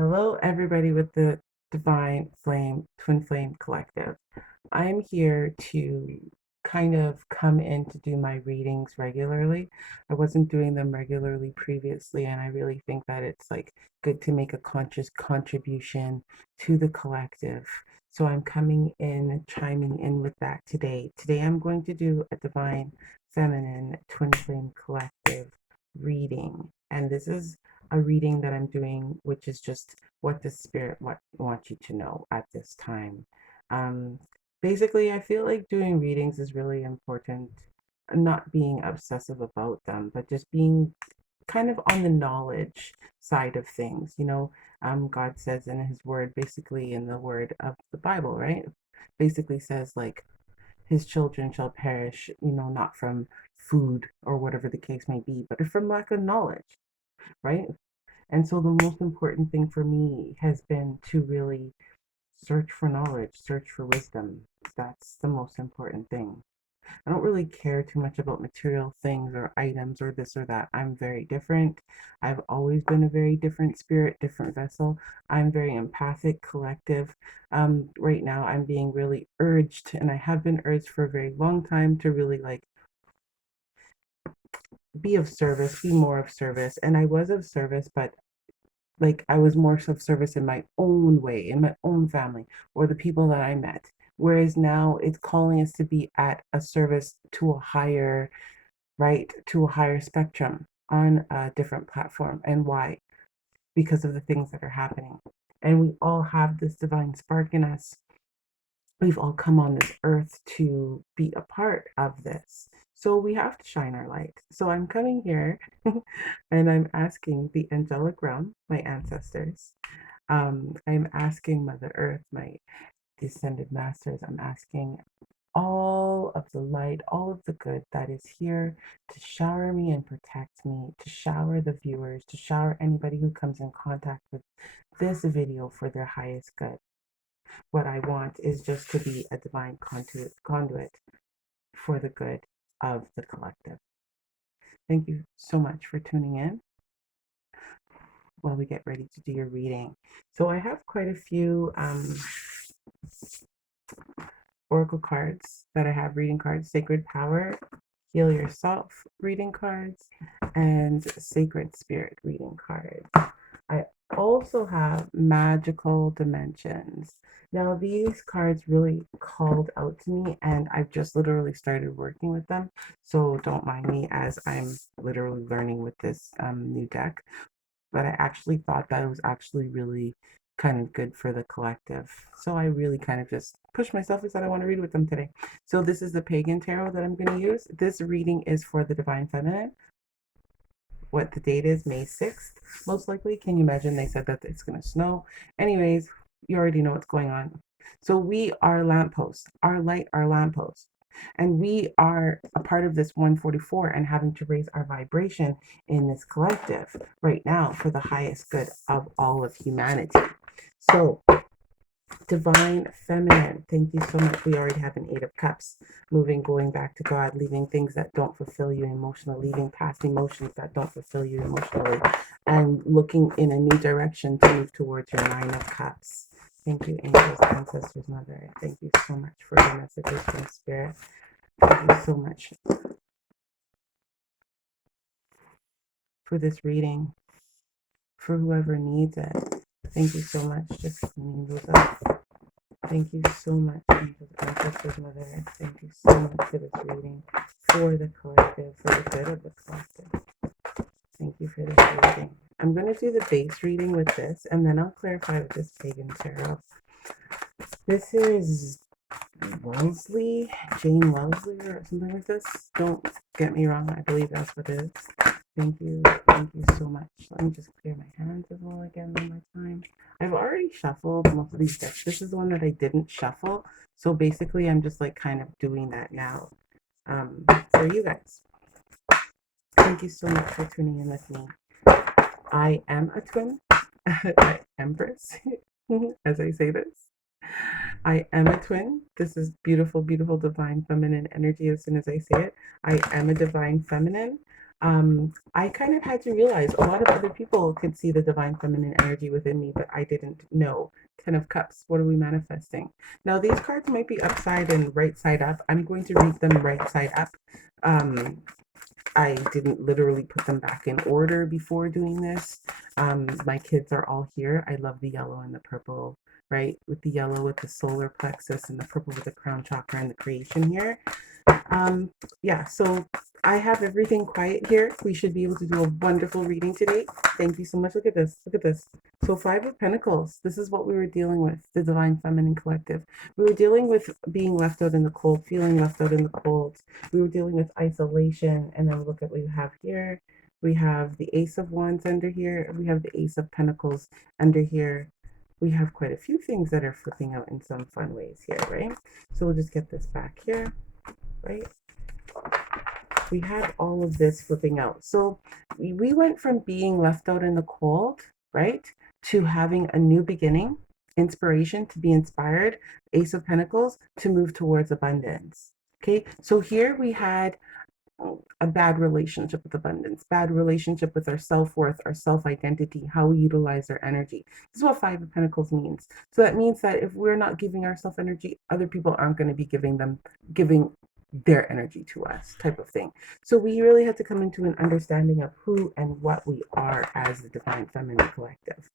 Hello, everybody with the Divine Flame, Twin Flame Collective. I'm here to kind of come in to do my readings regularly. I wasn't doing them regularly previously, and I really think that it's like good to make a conscious contribution to the collective. So I'm coming in, chiming in with that today. Today I'm going to do a Divine Feminine Twin Flame Collective reading. And this is a reading that I'm doing, which is just what the spirit wants you to know at this time. Um, Basically, I feel like doing readings is really important. Not being obsessive about them, but just being kind of on the knowledge side of things. God says in His Word, basically in the Word of the Bible, right? Basically says like His children shall perish, not from food or whatever the case may be, but from lack of knowledge, right? And so the most important thing for me has been to really search for knowledge, search for wisdom. That's the most important thing. I don't really care too much about material things or items or this or that. I'm very different. I've always been a very different spirit, different vessel. I'm very empathic, collective. Right now, I'm being really urged, and I have been urged for a very long time to really like be of service, be more of service. And I was of service, but like I was more of service in my own way, in my own family, or the people that I met. Whereas now it's calling us to be at a service to a higher, right, to a higher spectrum on a different platform. And why? Because of the things that are happening. And we all have this divine spark in us. We've all come on this earth to be a part of this. So we have to shine our light. So I'm coming here and I'm asking the angelic realm, my ancestors. I'm asking Mother Earth, my descended masters, I'm asking all of the light, all of the good that is here to shower me and protect me, to shower the viewers, to shower anybody who comes in contact with this video for their highest good. What I want is just to be a divine conduit for the good of the collective. Thank you so much for tuning in while we get ready to do your reading. So I have quite a few oracle cards that I have, reading cards: Sacred Power, Heal Yourself reading cards, and Sacred Spirit reading cards. I also have Magical Dimensions. Now, these cards really called out to me, and I've just literally started working with them. So don't mind me as I'm literally learning with this new deck. But I actually thought that it was actually really kind of good for the collective. So I really kind of just pushed myself and said I want to read with them today. So this is the Pagan Tarot that I'm going to use. This reading is for the Divine Feminine. What the date is, May 6th, most likely. Can you imagine? They said that it's going to snow. Anyways, you already know what's going on. So we are lampposts, our light, our lampposts. And we are a part of this 144 and having to raise our vibration in this collective right now for the highest good of all of humanity. So Divine Feminine, thank you so much. We already have an Eight of Cups, moving, going back to God, leaving things that don't fulfill you emotionally, leaving past emotions that don't fulfill you emotionally, and looking in a new direction to move towards your Nine of Cups. Thank you, angels, ancestors, mother. Thank you so much for your messages from Spirit. Thank you so much for this reading, for whoever needs it. Thank you so much. Just cleaning those up. Thank you so much, angels, ancestors, mother. Thank you so much for this reading, for the collective, for the good of the collective. Thank you for this reading. I'm going to do the base reading with this, and then I'll clarify with this Pagan Tarot. This is Wellesley, Jane Wellesley, or something like this. Don't get me wrong. I believe that's what it is. Thank you so much. Let me just clear my hands as well again one more time. I've already shuffled most of these decks. This is the one that I didn't shuffle. So basically, I'm just like kind of doing that now for you guys. Thank you so much for tuning in with me. I am a twin, Empress, as I say this. I am a twin. This is beautiful, beautiful divine feminine energy as soon as I say it. I am a divine feminine. I kind of had to realize a lot of other people could see the divine feminine energy within me, but I didn't know. Ten of Cups, what are we manifesting? Now, these cards might be upside and right side up. I'm going to read them right side up. Um, I didn't literally put them back in order before doing this. My kids are all here. I love the yellow and the purple, right? With the yellow with the solar plexus and the purple with the crown chakra and the creation here. Um, yeah, so I have everything quiet here. We should be able to do a wonderful reading today. Thank you so much. Look at this. Look at this. So, Five of Pentacles. This is what we were dealing with, the Divine Feminine Collective. We were dealing with being left out in the cold, feeling left out in the cold. We were dealing with isolation. And then look at what we have here. We have the Ace of Wands under here. We have the Ace of Pentacles under here. We have quite a few things that are flipping out in some fun ways here, right? So we'll just get this back here, right? We had all of this flipping out. So we went from being left out in the cold, right, to having a new beginning, inspiration to be inspired, Ace of Pentacles to move towards abundance. Okay, so here we had a bad relationship with abundance, bad relationship with our self-worth, our self-identity, how we utilize our energy. This is what Five of Pentacles means. So that means that if we're not giving ourselves energy, other people aren't going to be giving their energy to us, type of thing. So we really had to come into an understanding of who and what we are as the Divine Feminine Collective.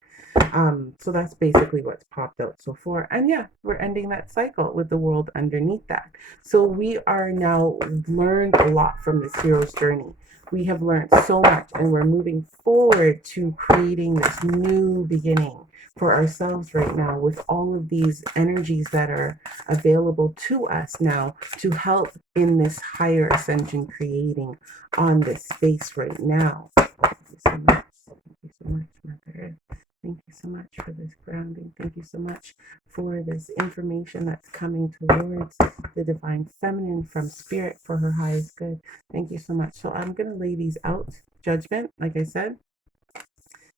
So that's basically what's popped out so far. And yeah, we're ending that cycle with the world underneath that. So we are now learned a lot from this hero's journey. We have learned so much, and we're moving forward to creating this new beginning for ourselves right now with all of these energies that are available to us now to help in this higher ascension creating on this space right now. Thank you so much. Thank you so much, Mother. Thank you so much for this grounding. Thank you so much for this information that's coming towards the Divine Feminine from Spirit for her highest good. Thank you so much. So I'm going to lay these out. Judgment, like I said,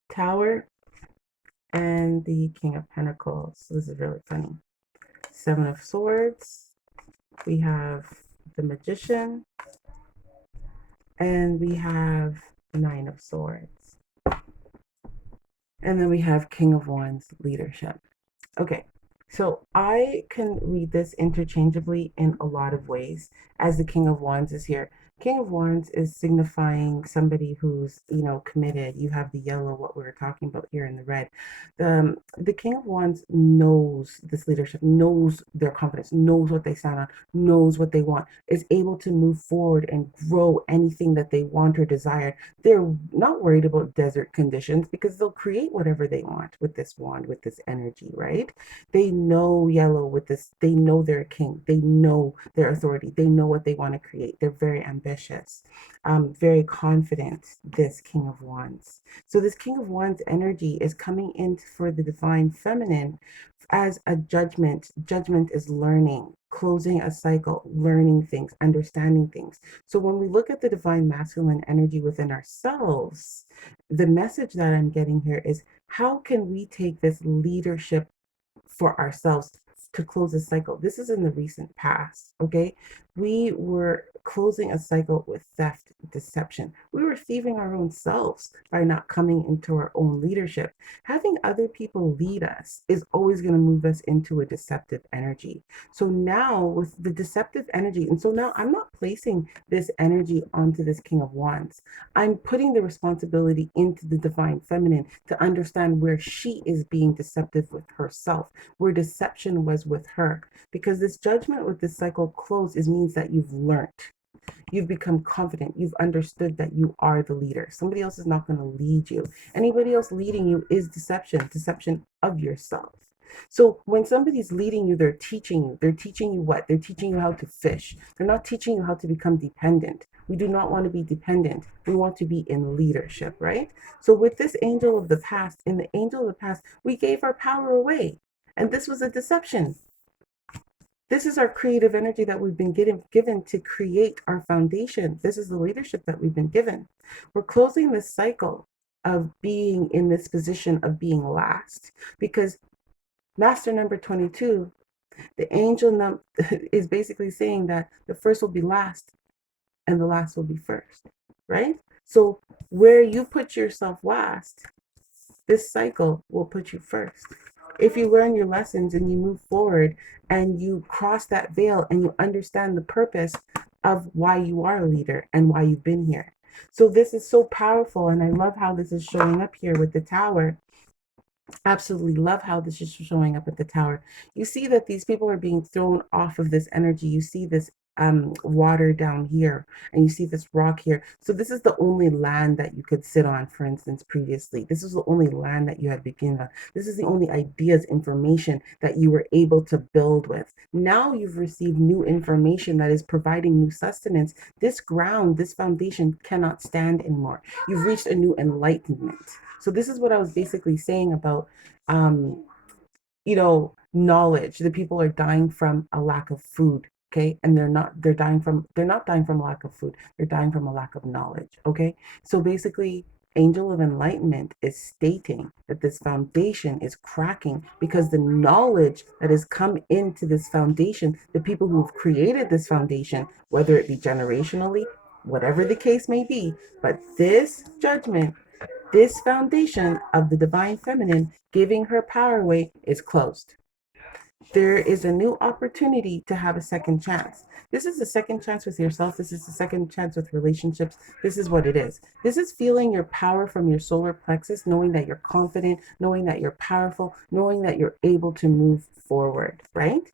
Tower, and the King of Pentacles. So this is really funny. Seven of Swords. We have the Magician. And we have Nine of Swords. And then we have King of Wands, leadership. Okay, so I can read this interchangeably in a lot of ways as the King of Wands is here. King of Wands is signifying somebody who's, committed. You have the yellow, what we were talking about here in the red. The King of Wands knows this leadership, knows their confidence, knows what they stand on, knows what they want, is able to move forward and grow anything that they want or desire. They're not worried about desert conditions because they'll create whatever they want with this wand, with this energy, right? They know yellow with this, they know they're a king, they know their authority, they know what they want to create. They're very ambitious, very confident, this King of Wands. So this King of Wands energy is coming in for the Divine Feminine as a judgment. Judgment is learning, closing a cycle, learning things, understanding things. So when we look at the Divine Masculine energy within ourselves, the message that I'm getting here is how can we take this leadership for ourselves to close a cycle? This is in the recent past, okay? We were closing a cycle with theft, deception. We were thieving our own selves by not coming into our own leadership. Having other people lead us is always going to move us into a deceptive energy. So now with the deceptive energy, and so now I'm not placing this energy onto this King of Wands. I'm putting the responsibility into the Divine Feminine to understand where she is being deceptive with herself, where deception was with her. Because this judgment with this cycle close is means that you've learned. You've become confident. You've understood that you are the leader. Somebody else is not going to lead you. Anybody else leading you is deception, deception of yourself. So when somebody's leading you, they're teaching you. They're teaching you what? They're teaching you how to fish. They're not teaching you how to become dependent. We do not want to be dependent. We want to be in leadership, right? So with this angel of the past, in the angel of the past, we gave our power away. And this was a deception. This is our creative energy that we've been given to create our foundation. This is the leadership that we've been given. We're closing this cycle of being in this position of being last, because master number 22, the angel is basically saying that the first will be last and the last will be first, right? So where you put yourself last, this cycle will put you first. If you learn your lessons and you move forward and you cross that veil and you understand the purpose of why you are a leader and why you've been here. So this is so powerful, and I love how this is showing up here with the tower. Absolutely love how this is showing up at the tower. You see that these people are being thrown off of this energy. You see this water down here, and you see this rock here. So this is the only land that you could sit on, for instance, previously. This is the only land that you had begun on. This is the only ideas, information that you were able to build with. Now you've received new information that is providing new sustenance. This ground, this foundation cannot stand anymore. You've reached a new enlightenment. So this is what I was basically saying about, um, knowledge. The people are dying from a lack of food, okay? And they're not dying from a lack of food. They're dying from a lack of knowledge, okay? So basically, Angel of Enlightenment is stating that this foundation is cracking because the knowledge that has come into this foundation, the people who've created this foundation, whether it be generationally, whatever the case may be, but this judgment, this foundation of the divine feminine giving her power away is closed. There is a new opportunity to have a second chance. This is a second chance with yourself. This is a second chance with relationships. This is what it is. This is feeling your power from your solar plexus, knowing that you're confident, knowing that you're powerful, knowing that you're able to move forward, right?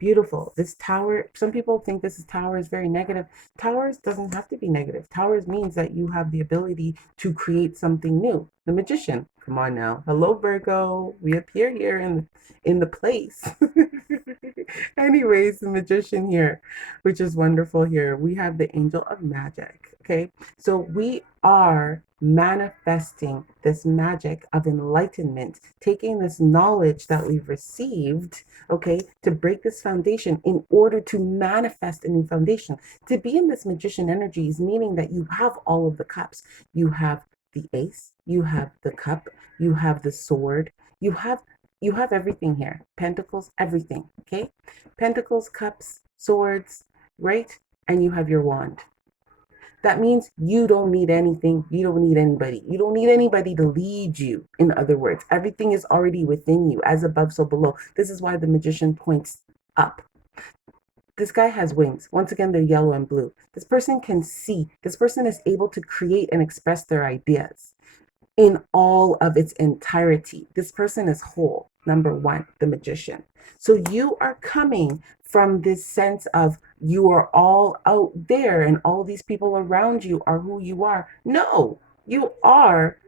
Beautiful. This tower, some people think this tower is very negative. Towers doesn't have to be negative. Towers means that you have the ability to create something new. The magician. Come on now. Hello, Virgo. We appear here in the place. Anyways, the magician here, which is wonderful here. We have the angel of magic. Okay. So we are manifesting this magic of enlightenment, taking this knowledge that we've received, okay, to break this foundation in order to manifest a new foundation. To be in this magician energy is meaning that you have all of the cups. You have the ace, you have the cup, you have the sword, you have everything here. Pentacles, everything, okay? Pentacles, cups, swords, right? And you have your wand. That means you don't need anything. You don't need anybody. You don't need anybody to lead you. In other words, everything is already within you, as above, so below. This is why the magician points up. This guy has wings. Once again, they're yellow and blue. This person can see. This person is able to create and express their ideas in all of its entirety. This person is whole. Number one, the magician. So you are coming from this sense of you are all out there and all these people around you are who you are. No, you are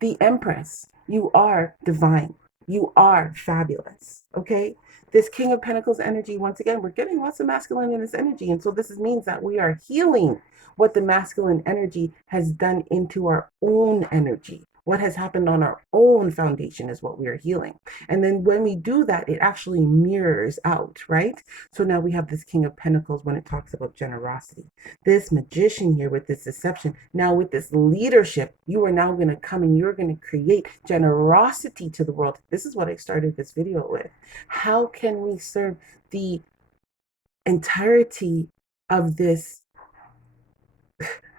the Empress. You are divine. You are fabulous. Okay? This King of Pentacles energy, once again, we're getting lots of masculine in this energy. And so this means that we are healing what the masculine energy has done into our own energy. What has happened on our own foundation is what we are healing. And then when we do that, it actually mirrors out, right? So now we have this King of Pentacles when it talks about generosity. This magician here with this deception, now with this leadership, you are now going to come and you're going to create generosity to the world. This is what I started this video with. How can we serve the entirety of this,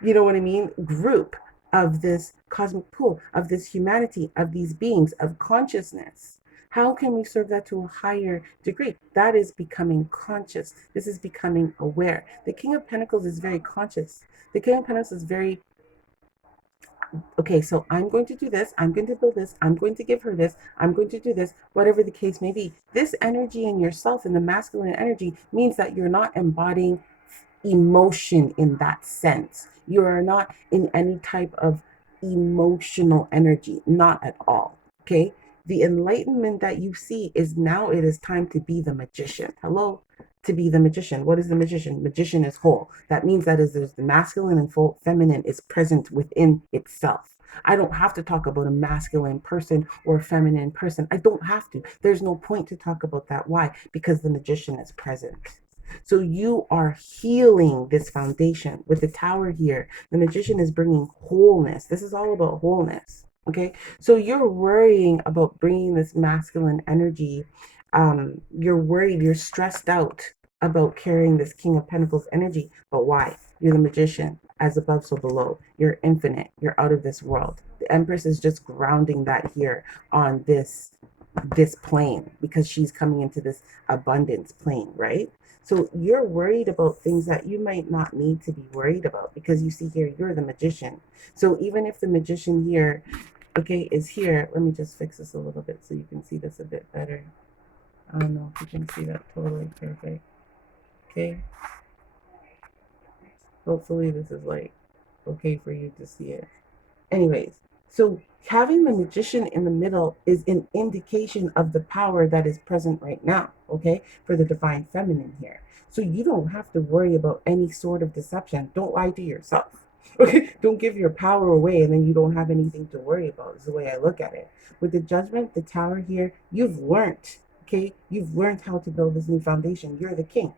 you know what I mean, group, of this cosmic pool, of this humanity, of these beings, of consciousness? How can we serve that to a higher degree? That is becoming conscious. This is becoming aware. The King of Pentacles is very conscious. The King of Pentacles is very, okay, so I'm going to do this, I'm going to build this, I'm going to give her this, I'm going to do this, whatever the case may be. This energy in yourself, in the masculine energy, means that you're not embodying emotion in that sense. You are not in any type of emotional energy, not at all. Okay? The enlightenment that you see is now it is time to be the magician. Hello? To be the magician. What is the magician? Magician is whole. That means that is there's the masculine and feminine is present within itself. I don't have to talk about a masculine person or a feminine person. I don't have to. There's no point to talk about that. Why? Because the magician is present. So you are healing this foundation with the tower here. The magician is bringing wholeness. This is all about wholeness. Okay. So you're worrying about bringing this masculine energy. You're worried, you're stressed out about carrying this King of Pentacles energy. But why? You're the magician. as above, so below. You're infinite. You're out of this world. The Empress is just grounding that here on this plane because she's coming into this abundance plane, right? So you're worried about things that you might not need to be worried about because you see here, you're the magician. So even if the magician here, okay, is here, let me just fix this a little bit so you can see this a bit better. I don't know if you can see that totally perfect. Okay. Hopefully this is like okay for you to see it. Anyways, so having the magician in the middle is an indication of the power that is present right now, okay, for the divine feminine here. So you don't have to worry about any sort of deception. Don't lie to yourself. Okay, don't give your power away and then you don't have anything to worry about, is the way I look at it. With the judgment, the tower here, you've learned, okay? You've learned how to build this new foundation. You're the king,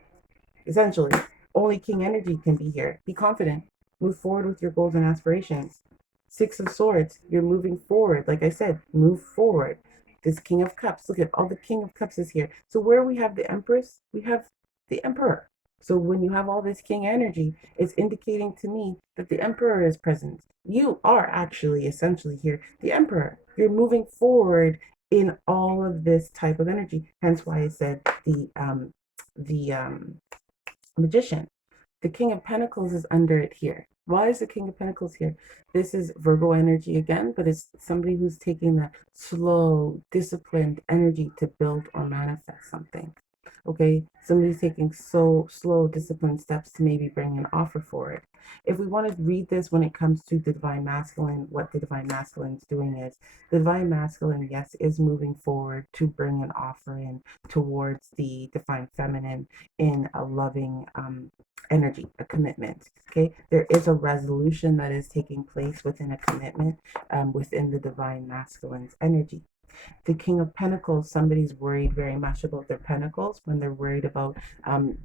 essentially. Only king energy can be here. Be confident. Move forward with your goals and aspirations. Six of Swords, you're moving forward. Like I said, move forward. This King of Cups, look at all the King of Cups is here. So where we have the Empress, we have the Emperor. So when you have all this King energy, it's indicating to me that the Emperor is present. You are actually essentially here, the Emperor. You're moving forward in all of this type of energy. Hence why I said the Magician. The King of Pentacles is under it here. Why is the King of Pentacles here? This is Virgo energy again, but it's somebody who's taking that slow, disciplined energy to build or manifest something. Okay, somebody's taking so slow, disciplined steps to maybe bring an offer forward. If we want to read this when it comes to the Divine Masculine, what the Divine Masculine is doing is the Divine Masculine, yes, is moving forward to bring an offer in towards the Divine Feminine in a loving energy, a commitment. Okay, there is a resolution that is taking place within a commitment within the Divine Masculine's energy. The King of Pentacles, somebody's worried very much about their pentacles when they're worried about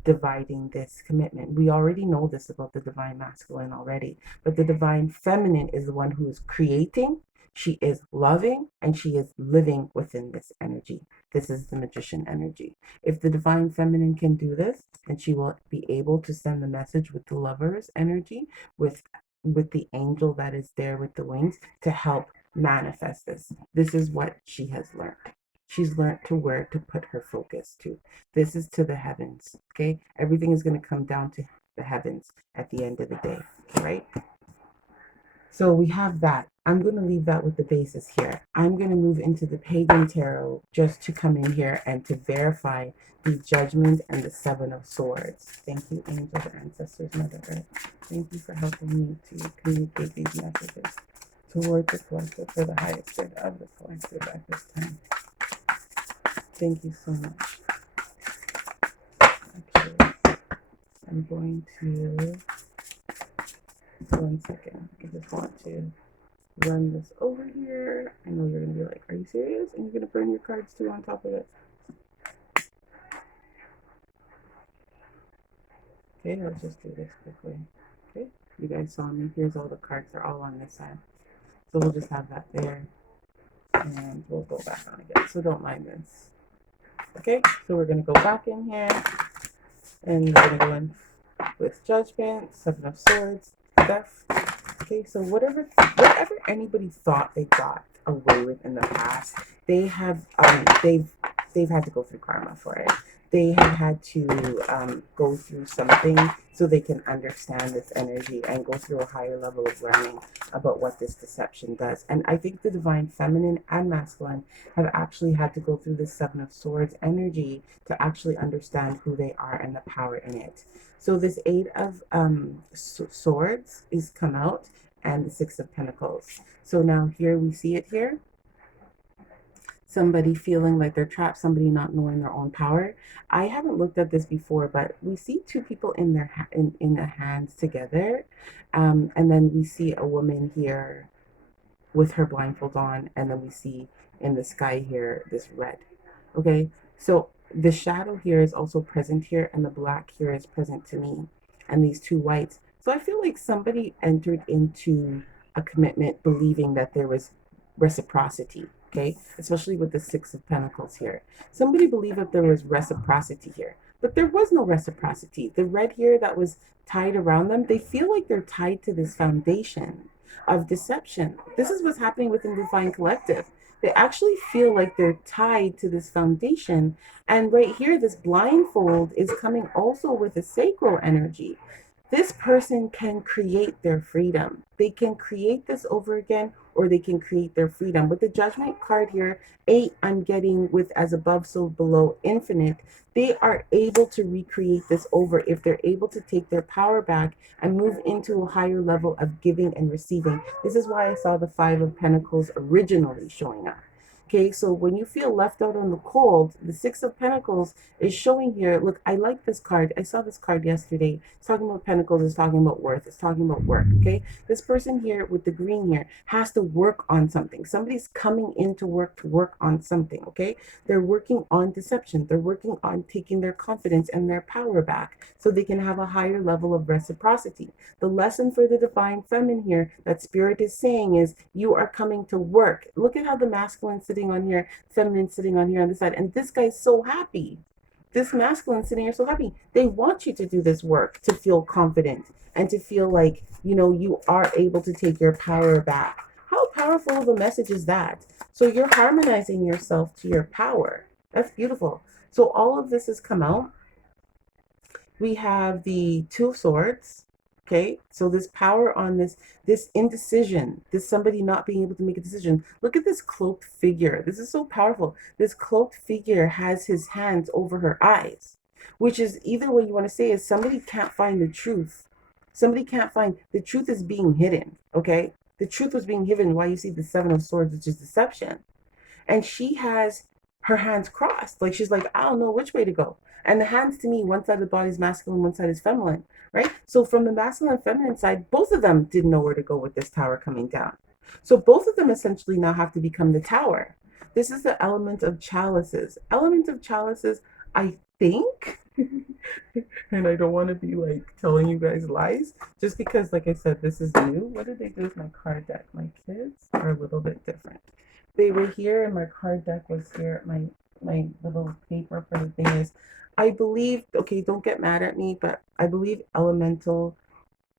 dividing this commitment. We already know this about the Divine Masculine already, but the Divine Feminine is the one who is creating. She is loving and she is living within this energy. This is the Magician energy. If the Divine Feminine can do this, then she will be able to send the message with the Lover's energy, with the angel that is there with the wings to help manifest this. This is what she has learned. She's learned to where to put her focus to. This is to the heavens. Okay, everything is going to come down to the heavens at the end of the day. Right? So we have that. I'm going to leave that with the basis here. I'm going to move into the Pagan Tarot just to come in here and to verify the Judgment and the Seven of Swords. Thank you, angels, ancestors, Mother Earth. Thank you for helping me to communicate these messages towards the collective for the highest good of the collective at this time. Thank you so much. Okay, I'm going to, 1 second, I just want to run this over here. I know you're going to be like, are you serious? And you're going to burn your cards too on top of it. Okay, let's just do this quickly. Okay, you guys saw me. Here's all the cards. They're all on this side. So we'll just have that there. And we'll go back on again. So don't mind this. Okay, so we're going to go back in here. And we're going to go in with Judgment, Seven of Swords, Death. Okay, so whatever anybody thought they got away with in the past, they have they've had to go through karma for it. They have had to go through something so they can understand this energy and go through a higher level of learning about what this deception does. And I think the Divine Feminine and Masculine have actually had to go through the Seven of Swords energy to actually understand who they are and the power in it. So this Eight of Swords is come out, and the Six of Pentacles. So now here we see it here. Somebody feeling like they're trapped, somebody not knowing their own power. I haven't looked at this before, but we see two people in their in their hands together, and then we see a woman here with her blindfold on, and then we see in the sky here this red. Okay, so the shadow here is also present here, and the black here is present to me, and these two whites. So I feel like somebody entered into a commitment believing that there was reciprocity, okay? Especially with the Six of Pentacles here. Somebody believed that there was reciprocity here. but there was no reciprocity. The red here that was tied around them, they feel like they're tied to this foundation of deception. This is what's happening within the Divine Collective. They actually feel like they're tied to this foundation. And right here, this blindfold is coming also with a sacral energy. This person can create their freedom. They can create this over again, or they can create their freedom. With the judgment card here, 8, I'm getting with as above, so below, infinite. They are able to recreate this over if they're able to take their power back and move into a higher level of giving and receiving. This is why I saw the 5 of Pentacles originally showing up. Okay, so when you feel left out on the cold, the 6 of Pentacles is showing here. Look, I like this card. I saw this card yesterday. It's talking about Pentacles. It's talking about worth. It's talking about work. Okay, this person here with the green here has to work on something. Somebody's coming into work to work on something. Okay, they're working on deception. They're working on taking their confidence and their power back so they can have a higher level of reciprocity. The lesson for the Divine Feminine here that Spirit is saying is you are coming to work. Look at how the masculine sitting on here, feminine sitting on here on the side, and this guy's so happy. This masculine sitting here so happy. They want you to do this work to feel confident and to feel like, you are able to take your power back. How powerful of a message is that? So you're harmonizing yourself to your power. That's beautiful. So all of this has come out. We have the 2 of Swords. Okay, so this power on this indecision, this somebody not being able to make a decision. Look at this cloaked figure. This is so powerful. This cloaked figure has his hands over her eyes, which is either what you want to say is somebody can't find the truth. Somebody can't find the truth is being hidden. Okay, the truth was being hidden. Why you see the 7 of Swords, which is deception, and she has her hands crossed. Like she's like, I don't know which way to go. And the hands to me, one side of the body is masculine, one side is feminine, right? So from the masculine and feminine side, both of them didn't know where to go with this tower coming down. So both of them essentially now have to become the tower. This is the element of chalices. Element of chalices, I think, and I don't want to be like telling you guys lies, just because, like I said, this is new. What did they do with my card deck? My kids are a little bit different. They were here, and my card deck was here. My little paper for the thing is, I believe. Okay, don't get mad at me, but I believe elemental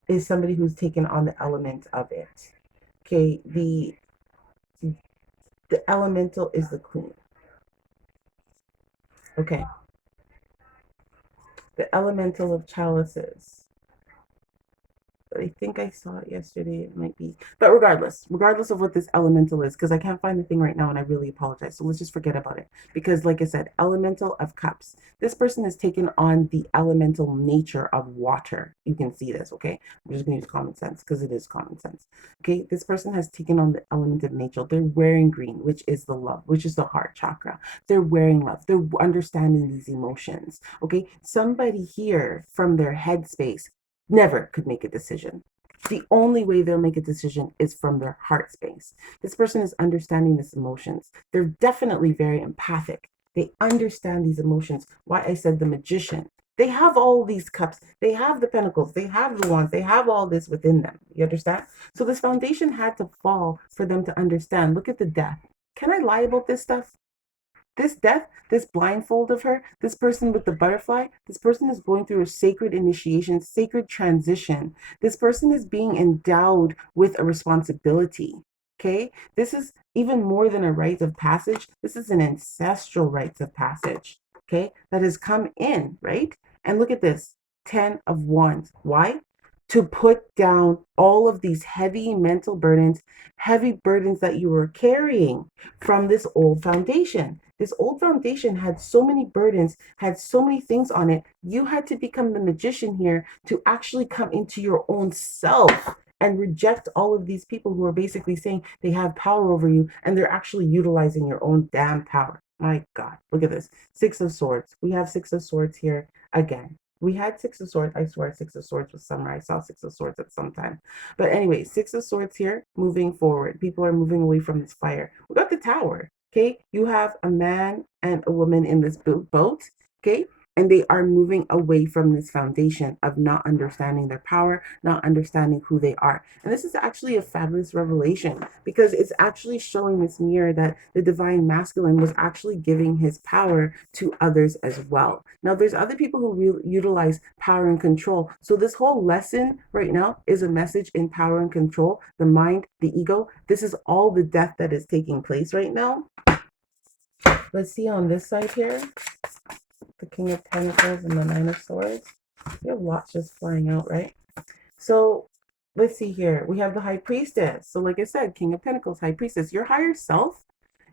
is somebody who's taken on the element of it. Okay, the elemental is the queen. Okay, the elemental of chalices. I think I saw it yesterday. It might be, but regardless of what this elemental is, because I can't find the thing right now, and I really apologize. So let's just forget about it. Because, like I said, elemental of cups. This person has taken on the elemental nature of water. You can see this, okay? I'm just gonna use common sense because it is common sense. Okay, this person has taken on the element of nature. They're wearing green, which is the love, which is the heart chakra. They're wearing love. They're understanding these emotions. Okay, somebody here from their headspace never could make a decision. The only way they'll make a decision is from their heart space. This person is understanding these emotions. They're definitely very empathic. They understand these emotions. Why I said the magician. They have all these cups. They have the pentacles. They have the wands. They have all this within them. You understand? So this foundation had to fall for them to understand. Look at the death. Can I lie about this stuff? This death, this blindfold of her, this person with the butterfly, this person is going through a sacred initiation, sacred transition. This person is being endowed with a responsibility. Okay, this is even more than a rite of passage. This is an ancestral rite of passage. Okay, that has come in, right? And look at this 10 of Wands. Why? To put down all of these heavy mental burdens, heavy burdens that you were carrying from this old foundation. This old foundation had so many burdens, had so many things on it. You had to become the magician here to actually come into your own self and reject all of these people who are basically saying they have power over you and they're actually utilizing your own damn power. My God, look at this. 6 of Swords. We have 6 of Swords here again. We had 6 of Swords. I swear 6 of Swords was summer. I saw 6 of Swords at some time. But anyway, 6 of Swords here, moving forward. People are moving away from this fire. We got the Tower. Okay, you have a man and a woman in this boat. Okay, And they are moving away from this foundation of not understanding their power, not understanding who they are. And this is actually a fabulous revelation, because it's actually showing this mirror that the divine masculine was actually giving his power to others as well. Now, there's other people who utilize power and control. So this whole lesson right now is a message in power and control, the mind, the ego. This is all the death that is taking place right now. Let's see on this side here, the King of Pentacles and the Nine of Swords. You have lots just flying out, right? So let's see here. We have the High Priestess. So like I said, King of Pentacles, High Priestess, your higher self,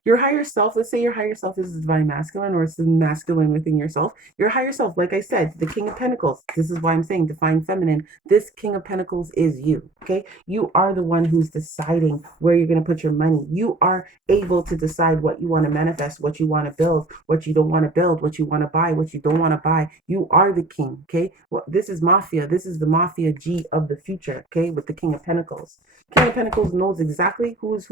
let's say your higher self is the divine masculine, or it's the masculine within yourself. Your higher self, like I said, the King of Pentacles, this is why I'm saying divine feminine. This King of Pentacles is you, okay? You are the one who's deciding where you're going to put your money. You are able to decide what you want to manifest, what you want to build, what you don't want to build, what you want to buy, what you don't want to buy. You are the king, okay? Well, this is Mafia. This is the Mafia G of the future, okay, with the King of Pentacles. King of Pentacles knows exactly who's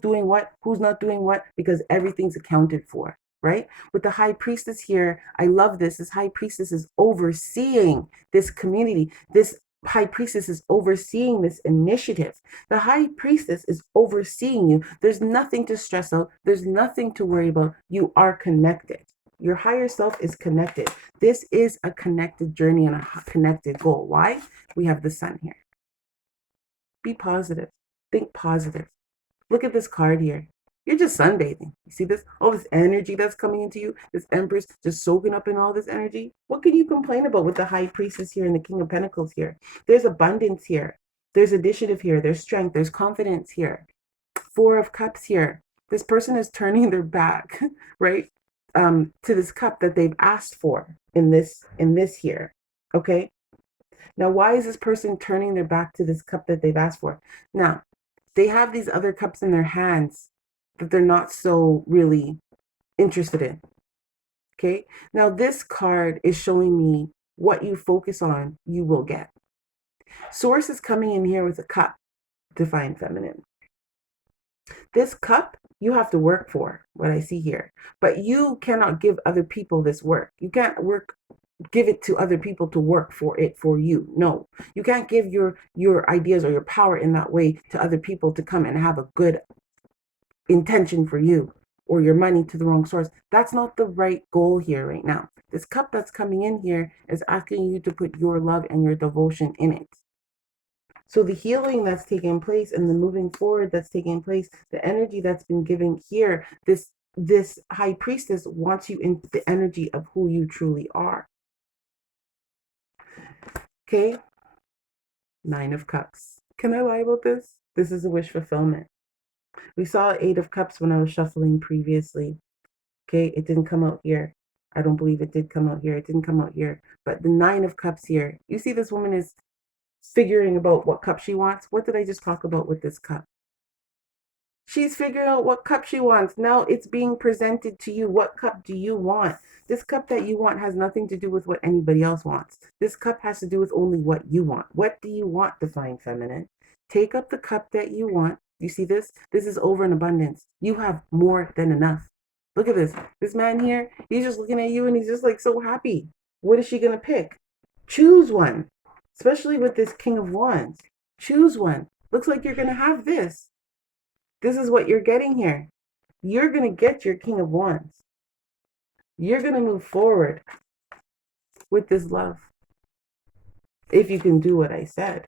doing what, who's not doing what, because everything's accounted for, right? With the High Priestess here, I love this. This High Priestess is overseeing this community. This High Priestess is overseeing this initiative. The High Priestess is overseeing you. There's nothing to stress out. There's nothing to worry about. You are connected. Your higher self is connected. This is a connected journey and a connected goal. Why? We have the sun here. Be positive. Think positive. Look at this card here. You're just sunbathing. You see this? All this energy that's coming into you, this Empress just soaking up in all this energy. What can you complain about with the High Priestess here and the King of Pentacles here? There's abundance here. There's initiative here. There's strength. There's confidence here. Four of Cups here. This person is turning their back, right, to this cup that they've asked for in this here. Okay? Now, why is this person turning their back to this cup that they've asked for? Now, they have these other cups in their hands that they're not so really interested in. Okay. Now, this card is showing me what you focus on, you will get. Source is coming in here with a cup, divine feminine. This cup, you have to work for, what I see here. But you cannot give other people this work. You can't give it to other people to work for it for you. No, you can't give your ideas or your power in that way to other people to come and have a good intention for you, or your money to the wrong source. That's not the right goal here right now. This cup that's coming in here is asking you to put your love and your devotion in it. So the healing that's taking place and the moving forward that's taking place, the energy that's been given here, this High Priestess wants you in the energy of who you truly are. Okay? Nine of Cups. Can I lie about this? This is a wish fulfillment. We saw Eight of Cups when I was shuffling previously. Okay, it didn't come out here. I don't believe it did come out here. It didn't come out here. But the Nine of Cups here, you see this woman is figuring about what cup she wants. What did I just talk about with this cup? She's figuring out what cup she wants. Now it's being presented to you. What cup do you want? This cup that you want has nothing to do with what anybody else wants. This cup has to do with only what you want. What do you want, divine feminine? Take up the cup that you want. You see this? This is over in abundance. You have more than enough. Look at this. This man here, he's just looking at you and he's just like so happy. What is she going to pick? Choose one. Especially with this King of Wands. Choose one. Looks like you're going to have this. This is what you're getting here. You're going to get your King of Wands. You're going to move forward with this love. If you can do what I said.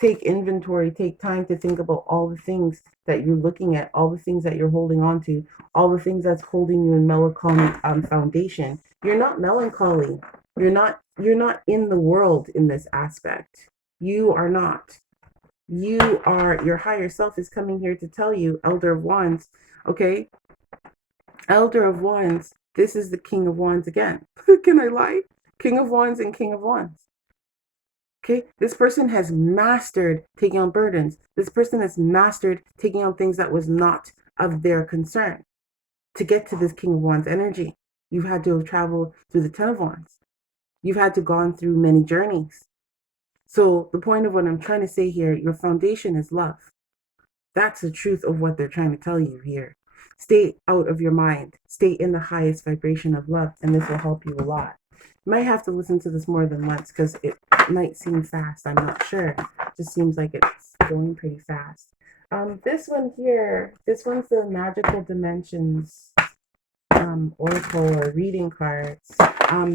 Take inventory, take time to think about all the things that you're looking at, all the things that you're holding on to, all the things that's holding you in melancholy foundation. You're not melancholy. You're not in the world in this aspect. You are not. You are, your higher self is coming here to tell you, Elder of Wands, okay? Elder of Wands, this is the King of Wands again. Can I lie? King of Wands and King of Wands. Okay, this person has mastered taking on burdens. This person has mastered taking on things that was not of their concern. To get to this King of Wands energy, you've had to have traveled through the Ten of Wands. You've had to gone through many journeys. So the point of what I'm trying to say here, your foundation is love. That's the truth of what they're trying to tell you here. Stay out of your mind. Stay in the highest vibration of love, and this will help you a lot. You might have to listen to this more than once because it might seem fast. I'm not sure. It just seems like it's going pretty fast. This one here, this one's the Magical Dimensions oracle or reading cards.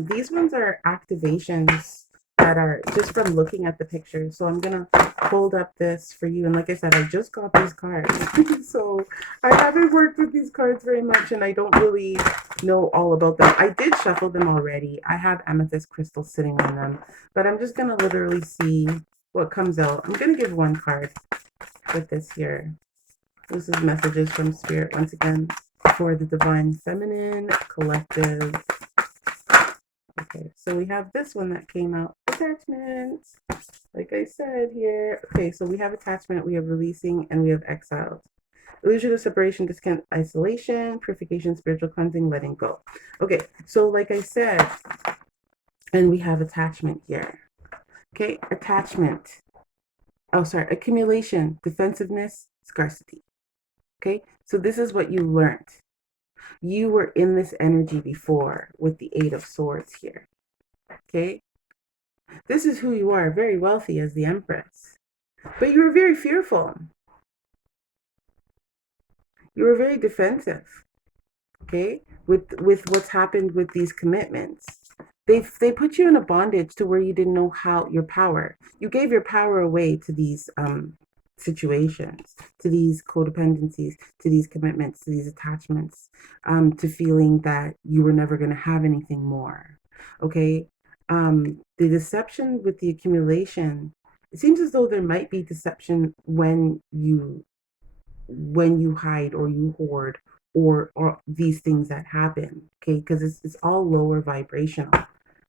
These ones are activations that are just from looking at the pictures. So I'm gonna hold up this for you. And like I said, I just got these cards. So I haven't worked with these cards very much and I don't really know all about them. I did shuffle them already. I have amethyst crystals sitting on them, but I'm just gonna literally see what comes out. I'm gonna give one card with this here. This is messages from Spirit once again for the Divine Feminine Collective. Okay, so we have this one that came out. Attachments. Like I said here. Okay, so we have attachment, we have releasing, and we have exiled. Illusion of separation, discount, isolation, purification, spiritual cleansing, letting go. Okay, so like I said, and we have attachment here. Okay, attachment. Oh, sorry, accumulation, defensiveness, scarcity. Okay, so this is what you learned. You were in this energy before with the Eight of Swords here. Okay, this is who you are, very wealthy as the Empress, but you were very fearful. You were very defensive. Okay, with what's happened with these commitments. They put you in a bondage to where you didn't know how your power. You gave your power away to these situations, to these codependencies, to these commitments, to these attachments, to feeling that you were never going to have anything more. Okay, the deception with the accumulation. It seems as though there might be deception when you hide or you hoard or these things that happen. Okay, because it's all lower vibrational.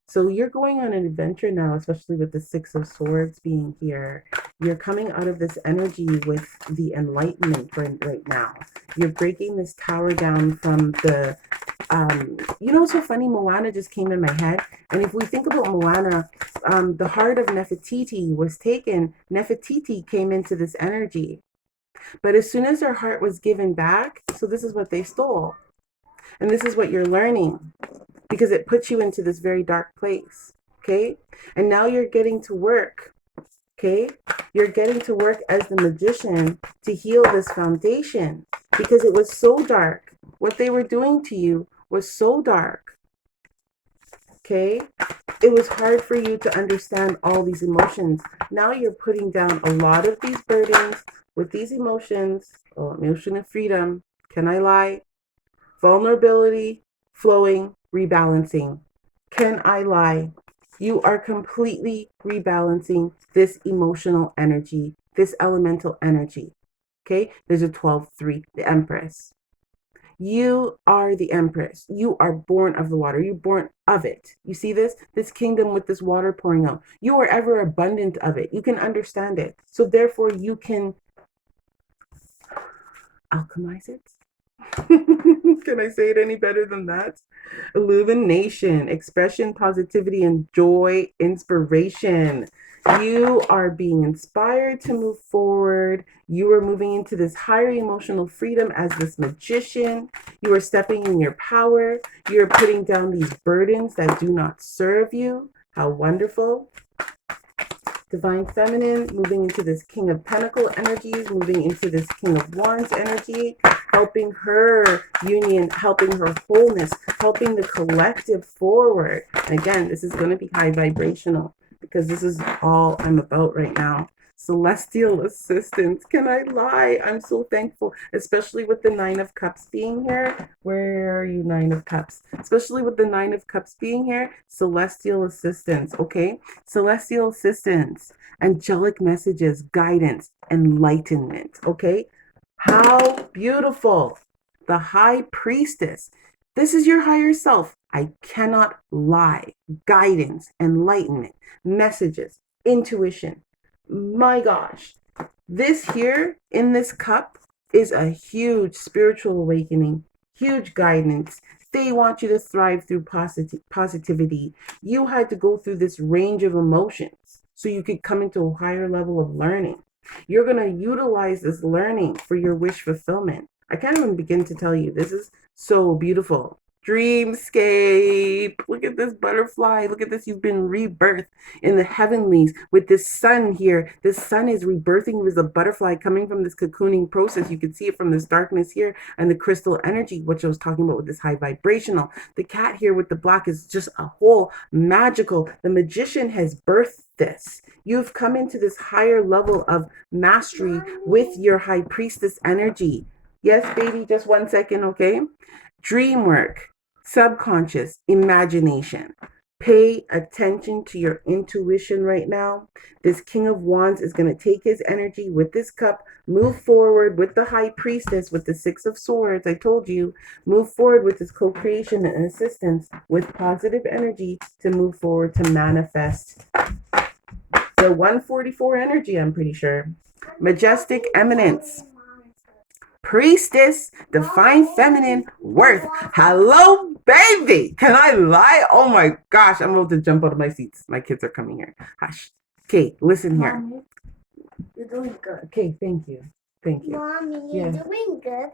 So you're going on an adventure now, especially with the Six of Swords being here. You're coming out of this energy with the enlightenment right now. You're breaking this tower down from the, so funny, Moana just came in my head. And if we think about Moana, the heart of Nefertiti was taken. Nefertiti came into this energy. But as soon as her heart was given back, so this is what they stole. And this is what you're learning because it puts you into this very dark place. Okay. And now you're getting to work. Okay. You're getting to work as the magician to heal this foundation because it was so dark. What they were doing to you was so dark. Okay. It was hard for you to understand all these emotions. Now you're putting down a lot of these burdens with these emotions. Oh, emotion of freedom. Can I lie? Vulnerability, flowing, rebalancing. Can I lie? You are completely rebalancing this emotional energy, this elemental energy. Okay, there's a 12-3, the Empress. You are the Empress. You are born of the water. You're born of it. You see this? This kingdom with this water pouring out. You are ever abundant of it. You can understand it. So therefore you can alchemize it. Can I say it any better than that? Illumination, expression, positivity, and joy, inspiration. You are being inspired to move forward. You are moving into this higher emotional freedom as this magician. You are stepping in your power. You're putting down these burdens that do not serve you. How wonderful. Divine Feminine, moving into this King of Pentacle energies, moving into this King of Wands energy, helping her union, helping her wholeness, helping the collective forward. And again, this is going to be high vibrational because this is all I'm about right now. Celestial assistance. Can I lie? I'm so thankful, especially with the Nine of Cups being here. Where are you, Nine of Cups? Especially with the Nine of Cups being here, celestial assistance, okay? Celestial assistance, angelic messages, guidance, enlightenment, okay? How beautiful. The High Priestess. This is your higher self. I cannot lie. Guidance, enlightenment, messages, intuition. My gosh, this here in this cup is a huge spiritual awakening, huge guidance. They want you to thrive through positivity. You had to go through this range of emotions so you could come into a higher level of learning. You're going to utilize this learning for your wish fulfillment. I can't even begin to tell you. This is so beautiful. Dreamscape. Look at this butterfly. Look at this. You've been rebirthed in the heavenlies with this sun here. This sun is rebirthing as a butterfly coming from this cocooning process. You can see it from this darkness here and the crystal energy, which I was talking about with this high vibrational. The cat here with the black is just a whole magical. The magician has birthed this. You've come into this higher level of mastery with your high priestess energy. Yes, baby, just 1 second, okay? Dream work, subconscious, imagination. Pay attention to your intuition right now. This King of Wands is going to take his energy with this cup, move forward with the High Priestess, with the Six of Swords. I told you, move forward with this co creation and assistance with positive energy to move forward to manifest. So 144 energy, I'm pretty sure. Majestic Eminence. Priestess, divine feminine worth. Hello, baby. Can I lie? Oh my gosh, I'm about to jump out of my seats. My kids are coming here. Hush. Okay, listen here. Mommy, you're doing good. Okay, thank you. Thank you. Mommy, you're Yeah. doing good.